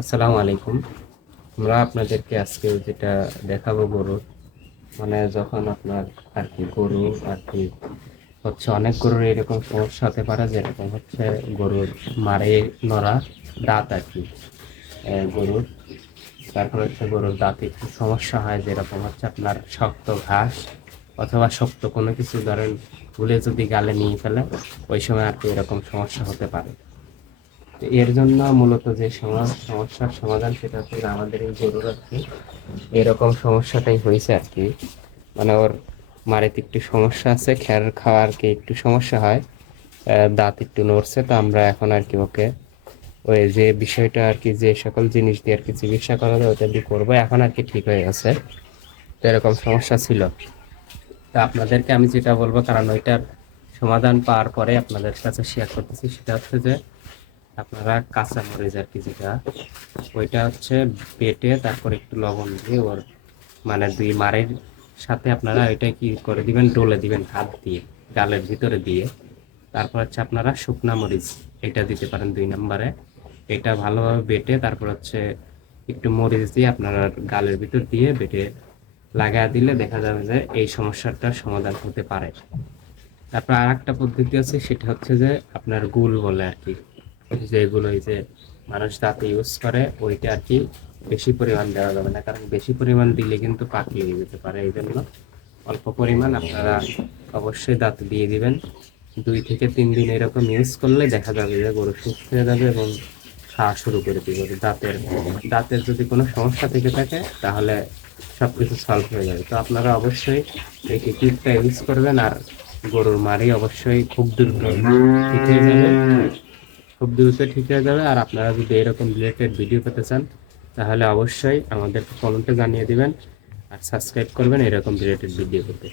আসসালামু আলাইকুম। আমরা আপনাদেরকে আজকে যেটা দেখাবো গরুর মানে যখন আপনার আর কি গরু আর কি হচ্ছে অনেক গরুর এরকম সমস্যা হতে পারে, যেরকম হচ্ছে গরুর মারে নড়া দাঁত আর কি গরুর। তারপর হচ্ছে গরুর দাঁতে একটু সমস্যা হয়, যেরকম হচ্ছে আপনার শক্ত ঘাস অথবা শক্ত কোনো কিছু ধরেন ভুলে যদি গালে নিয়ে ফেলে, ওই সময় আর কি এরকম সমস্যা হতে পারে। এর জন্য মূলত যে সমস্যার সমাধান সেটা হচ্ছে আমাদের এই গরুর আর কি এরকম সমস্যাটাই হয়েছে আর কি। মানে ওর মারিতে একটু সমস্যা আছে খ্যার খাওয়া আর কি একটু সমস্যা হয় দাঁত একটু নড়ছে, তো আমরা এখন আর কি ওকে ওই যে বিষয়টা আর কি যে সকল জিনিস দিয়ে আর কি চিকিৎসা করা যায়, ওটা দিয়ে করব। এখন আর কি ঠিক হয়ে গেছে। তো এরকম সমস্যা ছিল। তা আপনাদেরকে আমি যেটা বলব, কারণ ওইটার সমাধান পাওয়ার পরে আপনাদের কাছে শেয়ার করতেছি, সেটা হচ্ছে যে আপনারা কাঁচা মরিচ আর কি যেটা, ওইটা হচ্ছে বেটে তারপর একটু লবণ দিয়ে ওর মানে দুই মারের সাথে আপনারা এটা কি করে দিবেন, ডলে দিবেন হাত দিয়ে, গালের ভিতরে দিয়ে। তারপর হচ্ছে আপনারা শুকনা মরিচ, এটা দিতে পারেন দুই নম্বরে। এটা ভালোভাবে বেটে তারপর হচ্ছে একটু মরিচ দিয়ে আপনারা গালের ভিতর দিয়ে বেটে লাগায় দিলে দেখা যাবে যে এই সমস্যাটার সমাধান হতে পারে। তারপর আর একটা পদ্ধতি আছে, সেটা হচ্ছে যে আপনার গুল বলে আর কি। যেগুলো এই যে মানুষ দাঁতে ইউজ করে, ওইটা আর কি বেশি পরিমাণ দেওয়া যাবে না। কারণ বেশি পরিমাণ দিলে কিন্তু পাকি হয়ে যেতে পারে, এই জন্য অল্প পরিমাণ আপনারা অবশ্যই দাঁতে দিয়ে দিবেন। দুই থেকে তিন দিন এরকম ইউজ করলে দেখা যাবে যে গরু সুস্থ হয়ে যাবে এবং খাওয়া শুরু করে দিবে। দাঁতের দাঁতের যদি কোনো সমস্যা থেকে থাকে, তাহলে সবকিছু সলভ হয়ে যাবে। তো আপনারা অবশ্যই এই টিপটা ইউজ করবেন আর গরুর মারি অবশ্যই খুব দ্রুত ঠিক হয়ে যাবে। খুব দ্রুত ঠিক হয়ে যাবে। আর আপনারা যদি এরকম রিলেটেড ভিডিও পেতে চান, তাহলে অবশ্যই আমাদের কমেন্টে জানিয়ে দিবেন। আর সাবস্ক্রাইব করবেন এরকম রিলেটেড ভিডিও পেতে।